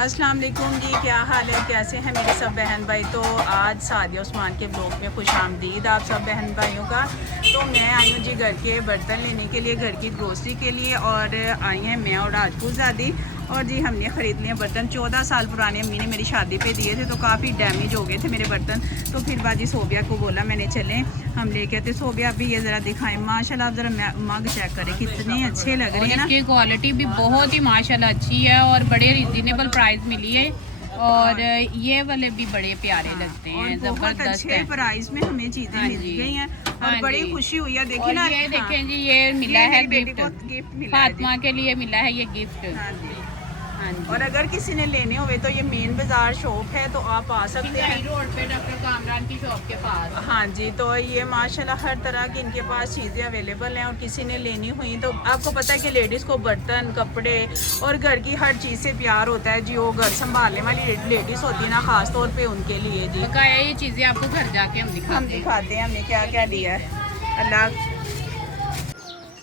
अस्सलाम वालेकुम जी, क्या हाल है, कैसे हैं मेरे सब बहन भाई। तो आज सादिया उस्मान के ब्लॉग में खुश आमदीद आप सब बहन भाइयों का। तो मैं आई हूँ जी घर के बर्तन लेने के लिए, घर की ग्रोसरी के लिए, और आई हैं मैं और राजपूतज़ादी। और जी हमने ख़रीद लिए बर्तन 14 साल पुराने, अम्मी ने मेरी शादी पे दिए थे, तो काफ़ी डैमेज हो गए थे मेरे बर्तन। तो फिर बाजी सोबिया को बोला मैंने, चलें हम लेके आते। सोबिया अभी ये ज़रा दिखाएं, माशाल्लाह आप ज़रा मग चेक करें कितने अच्छे लग रहे हैं ना। इसकी क्वालिटी भी बहुत ही माशाल्लाह अच्छी है और बड़े रिजनेबल प्राइस मिली है। और ये वाले भी बड़े प्यारे लगते हैं, बहुत अच्छे प्राइस में हमें चीजें मिल गई हैं और बड़ी खुशी हुई है। देखिए ना, ये देखें जी, ये मिला है गिफ्ट, मिला फातिमा के लिए मिला है ये गिफ्ट। हाँ जी, हाँ जी। और अगर किसी ने लेने हुए तो ये मेन बाजार शॉप है, तो आप आ सकते हैं रोड पे डॉक्टर कामरान की शॉप के पास। हाँ जी। तो ये माशाल्लाह हर तरह की इनके पास चीज़ें अवेलेबल हैं, और किसी ने लेनी हुई तो आपको पता है कि लेडीज़ को बर्तन, कपड़े और घर की हर चीज़ से प्यार होता है जी। वो घर संभालने वाली लेडीज़ होती है ना, ख़ास तौर पे उनके लिए जी। ये चीज़ें आपको घर जाके हम दिखाते हैं हमने क्या क्या लिया है। अल्लाह।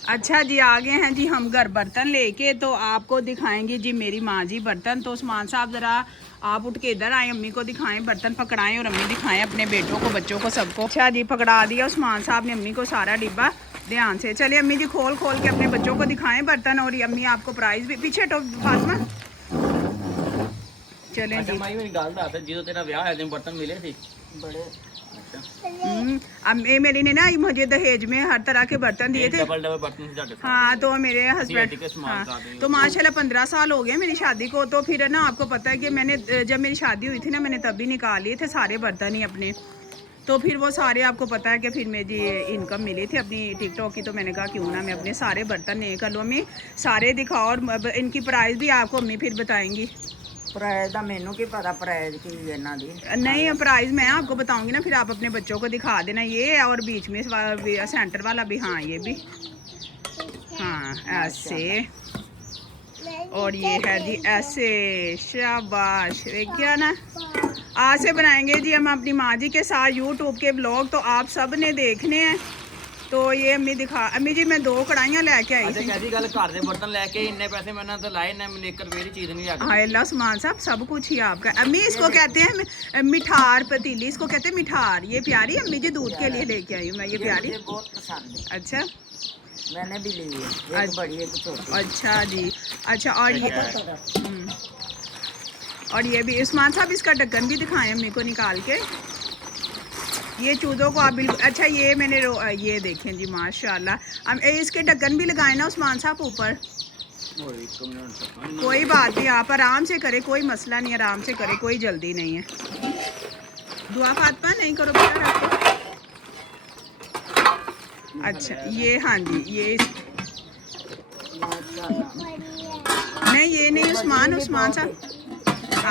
अच्छा जी, आ गए हैं जी हम घर बर्तन लेके, तो आपको दिखाएंगे जी मेरी माँ जी बर्तन। तो उस्मान साहब ज़रा आप उठ के इधर आए, अम्मी को दिखाएं, बर्तन पकड़ाएं और अम्मी दिखाएं अपने बेटों को, बच्चों को, सबको। अच्छा जी, पकड़ा दिया उस्मान साहब ने अम्मी को सारा डिब्बा, ध्यान से। चलिए अम्मी जी खोल खोल के अपने बच्चों को दिखाएं बर्तन, और अम्मी आपको प्राइस भी पीछे तो फातिमा चलें जी। जो तेरा ब्याह है बर्तन मिले थे बड़े। अब मेरी ने ना मुझे दहेज में हर तरह के बर्तन दिए थे, डबल बर्तन। हाँ, तो मेरे हस्बैंड, हाँ, तो माशाल्लाह 15 साल हो गए मेरी शादी को। तो फिर ना आपको पता है कि मैंने जब मेरी शादी हुई थी ना, मैंने तभी निकाल लिए थे सारे बर्तन ही अपने। तो फिर वो सारे आपको पता है कि फिर मेरी इनकम मिली थी अपनी टिकटॉक की, तो मैंने कहा क्यों ना मैं अपने सारे बर्तन नहीं कर लूँ। अम्मी सारे दिखाओ, और इनकी प्राइस भी आपको अम्मी फिर बताएंगी। प्राइस का मैनू की पता, प्राइस की इन्हां दी नहीं, प्राइस मैं आपको बताऊंगी ना, फिर आप अपने बच्चों को दिखा देना। ये और बीच में सेंटर वाला भी, हाँ ये भी, हाँ ऐसे, और ये है जी ऐसे। शाबाश, देखिए ना, आज से बनाएंगे जी हम अपनी माँ जी के साथ यूट्यूब के ब्लॉग, तो आप सब ने देखने हैं। तो ये अम्मी दिखा, अम्मी जी मैं 2 कढ़ाइयाँ लेके आई थी। कैसी गल घर दे बर्तन लेके इन्ने पैसे मैंने तो लाए ना, मैंने 1 रुपए की चीज नहीं लाई। हाय अल्लाह, उस्मान साहब सब कुछ ही आपका। अम्मी इसको कहते हैं मिठार पतीली, इसको कहते हैं मिठार। ये प्यारी अम्मी जी दूध के लिए लेके आई हूँ मैं, ये प्यारी बहुत पसंद है। अच्छा, मैंने भी ली है, एक बड़ी एक छोटी। अच्छा जी, अच्छा। और ये भी उस्मान साहब, इसका ढक्कन भी दिखाएं अम्मी को निकाल के। ये चूज़ों को आप बिल्कुल, अच्छा ये मैंने ये देखें जी माशाल्लाह। हम इसके ढक्कन भी लगाए ना उस्मान साहब ऊपर। कोई बात नहीं, आप आराम से करें, कोई मसला नहीं, आराम से करें, कोई जल्दी नहीं है। दुआ फातिमा नहीं करो बेटा, रखो। अच्छा ये, हाँ जी, ये नहीं, ये नहीं उस्मान साहब,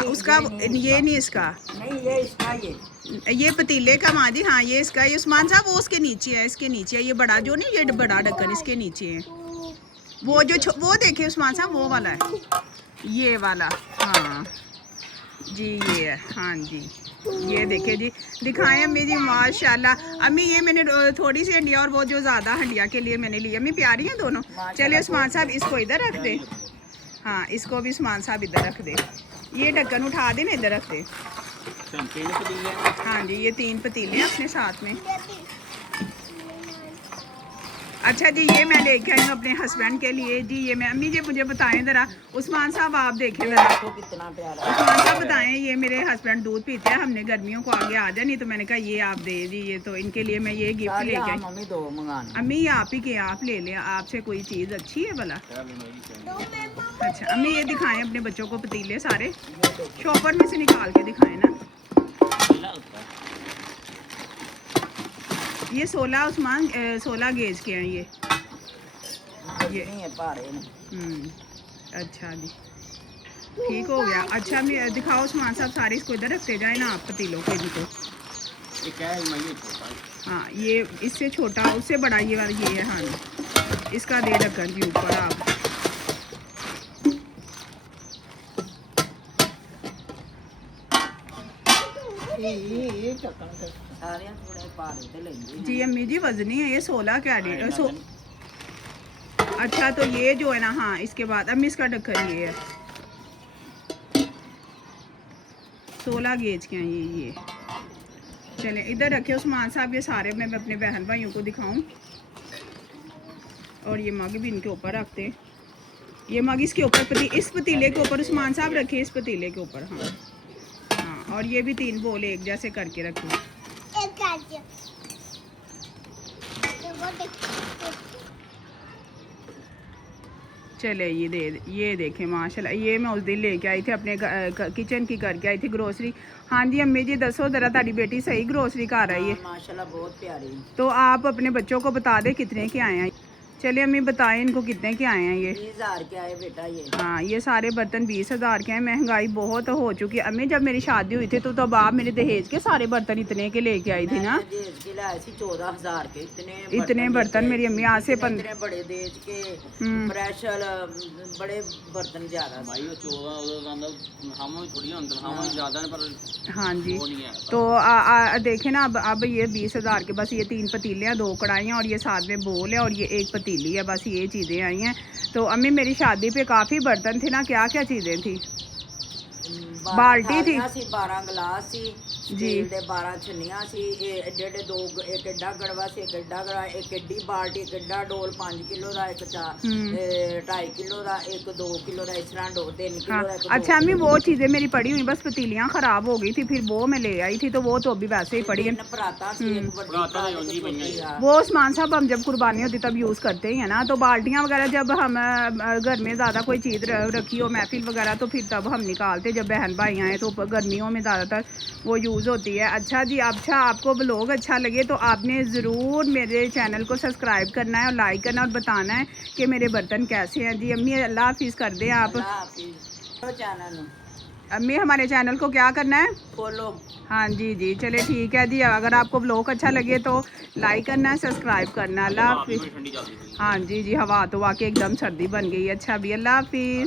उसका ये नहीं, इसका नहीं, ये इसका, ये पतीले का माँ जी, हाँ ये इसका। ये उस्मान साहब वो उसके नीचे है, इसके नीचे है ये बड़ा, जो नहीं, ये बड़ा ढक्कन इसके नीचे है। वो जो वो देखे उस्मान साहब, वो वाला है, ये वाला, हाँ जी ये है, हाँ जी ये देखे जी, दिखाएं अम्मी जी माशाल्लाह। अम्मी ये मैंने थोड़ी सी हंडिया, और वो जो ज़्यादा हंडिया के लिए मैंने लिया। अम्मी प्यारी हैं दोनों। चलिए उस्मान साहब इसको इधर रख दे, हाँ इसको भी उस्मान साहब इधर रख दे। ये ढक्कन उठा दे ना, इधर रख दे। हाँ जी, ये 3 पतीले अपने साथ में। अच्छा जी, ये मैं लेके आई हूँ अपने हस्बैंड के लिए जी। ये मैं, अम्मी जी मुझे बताएं ज़रा, उस्मान साहब आप देखें ज़रा, कितना प्यारा। उस्मान साहब बताएं, ये मेरे हस्बैंड दूध पीते हैं, हमने गर्मियों को आगे आ जाए, नहीं तो मैंने कहा ये आप दे जी, ये तो इनके लिए मैं ये गिफ्ट लेके आई। मम्मी 2 मंगाना। अम्मी ये आप ही के, आप ले लें, आपसे कोई चीज़ अच्छी है भला। अच्छा अम्मी ये दिखाएं अपने बच्चों को पतीले सारे, शॉपर में से निकाल के दिखाएं ना। ये 16 उस्मान 16 गेज के हैं ये नहीं है पारे में। अच्छा जी, ठीक हो गया। अच्छा मैं दिखाओ उस्मान साहब, सारे इसको इधर रखते जाए ना आप पतीलों के भी। तो हाँ ये इससे छोटा, उससे बड़ा ये वाला ये है, हाँ इसका दे ढक्कन जी ऊपर आप। जी अम्मी जी वजनी है ये, 16 कैरेट। अच्छा तो ये जो है ना, हाँ इसके बाद अम्मी इसका ढक्कन ये है। 16 गेज के हैं ये। चलें इधर रखे उस्मान साहब ये सारे, मैं अपने बहन भाइयों को दिखाऊं। और ये मग भी इनके ऊपर रखते हैं। ये मग इसके ऊपर इस पतीले के ऊपर उस्मान साहब रखे, इस पतीले के ऊपर। हाँ हाँ, और ये भी 3 बोल एक जैसे करके रखे। चले ये देखें माशाल्लाह, ये मैं उस दिन लेके आई थी अपने किचन की करके आई थी ग्रोसरी। हाँ जी अम्मी जी दसो जरा, तारी बेटी सही ग्रोसरी कर रही है? माशाल्लाह बहुत प्यारी। तो आप अपने बच्चों को बता दें कितने के आए हैं। चलिए अम्मी बताएं इनको कितने के आए हैं ये? 20,000 के आए बेटा ये। हाँ ये सारे बर्तन 20,000 के हैं। महंगाई बहुत हो चुकी है अम्मी। जब मेरी शादी हुई थी तो तब आप मेरे दहेज के सारे बर्तन इतने के लेके आई थी ना? दहेज के लाए थे 14,000 के। इतने बर्तन मेरी अम्मी आज से इतने बड़े दहेज के स्पेशल बड़े बर्तन ज्यादा। भाई वो 14 हम थोड़ी अंदर हम ज्यादा नहीं पर हाँ जी वो नहीं है। तो देखें ना, अब ये 20,000 के बस ये 3 पतीले हैं, 2 कढ़ाइयाँ और ये साथ में बोल है और ये 1 पतीली है। बस ये चीज़ें आई हैं। तो अम्मी मेरी शादी पे काफ़ी बर्तन थे ना, क्या क्या चीज़ें थी? बाल्टी थी 12 गिलास सी जी, 12 छन्नियां सी, एडे 2 एक एडा गड़वा सी, एक एडा गड़ा, एक एडी बाल्टी, एक एडा डोल 5 किलो का, एक 2.5 किलो का, एक 2 किलो का, इस तरह 3 किलो का। अच्छा अम्मी वो चीज़ें मेरी पड़ी हुई, बस पतीलियाँ ख़राब हो गई थी, फिर वो मैं ले आई थी तो वो तो अभी वैसे ही पड़ी है। पराता सी, एक बड़ी वो उस्मान साहब हम जब कुर्बानी होती तब यूज़ करते ही है ना। तो बाल्टियाँ वगैरह जब हम घर में ज़्यादा कोई चीज़ रखी हो महफिल वगैरह तो फिर तब हम निकालते, जब बहन भाई आए तो गर्मियों में ज़्यादातर वो यूज़ होती है। अच्छा जी, अच्छा आपको ब्लॉग अच्छा लगे तो आपने ज़रूर मेरे चैनल को सब्सक्राइब करना है और लाइक करना और बताना है कि मेरे बर्तन कैसे हैं। जी अम्मी अल्लाह हाफिज़ कर दें आप। चैनल अम्मी हमारे चैनल को क्या करना है? फॉलो। हाँ जी जी चले ठीक है जी। अगर आपको ब्लॉग अच्छा लगे तो लाइक करना है, सब्सक्राइब करना है। अल्लाह हाफिज़। हाँ जी जी, हवा तो वाकई एकदम सर्दी बन गई है। अच्छा भी अल्लाह हाफिज़।